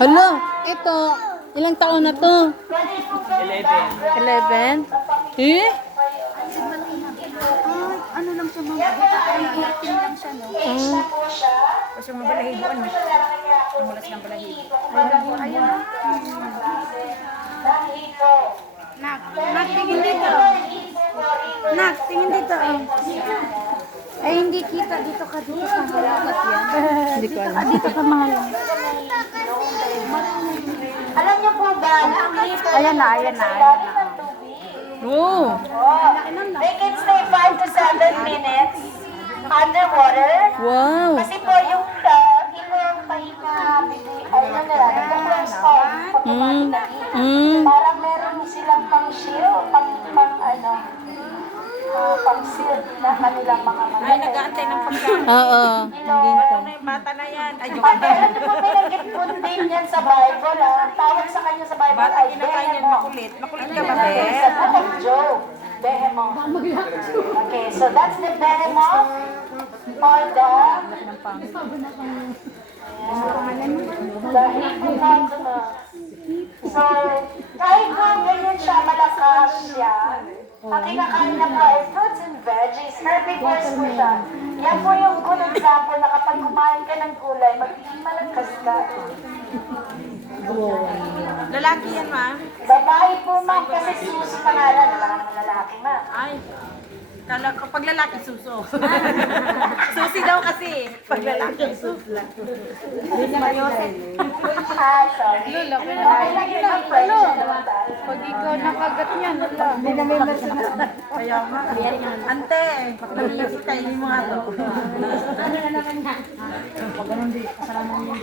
Hala, ito. Ilang taon na to? 11. 11? Eh? Ano lang siya mga 18 lang siya, no? Kasi mga balahiboan, no? Ang mulas ng balahibo. Ayun, no? Nak, tingin dito. Nak, tingin dito. Ay, hindi kita. Dito ka halagat yan. Hindi ko alam. Dito ka mahalang. Alam niyo po ba, Ayan na. Oh. they can stay 5 to 7 minutes underwater. Wow. Kasi po yung pahinga, ano nila, nag-close off automatically. Parang meron silang pang shield, pang shield na kanilang mga mata. Ay, nag-aantay ng pagkain. Oo. Hindi to. Yung bata na yan. Ay, yung Pag alam niyo po, pinagit po din yan sa Bible, Ang tawag sa kanya sa Bible bata ay kinakain yan Behemoth. makulit. Makulit ka ba, It's be? a book of Job. Behemoth. Okay, so that's the behemoth or the hippopotamus. So, kahit po ganyan siya, malakas siya, ang kinakain niya po ay fruits and veggies, herbivores po siya. Yan po yung good example na kapag kumain ka ng gulay, magiging malakas ka. Lalaki yan, ma? Babae po ma'am, kasi suso pangalan, wala ka naman lalaki ma'am. Ay, kala ko pag lalaki suso. Susi daw kasi. Pag lalaki suso. Ah, sorry. Lola, Okay lang yun ang French naman tayo. Pag ikaw nakagat niyan, wala. Kaya nga. Ante, nag-iisip tayo yung mga to. Ano na naman na? Pag ganun din, kasalanan yung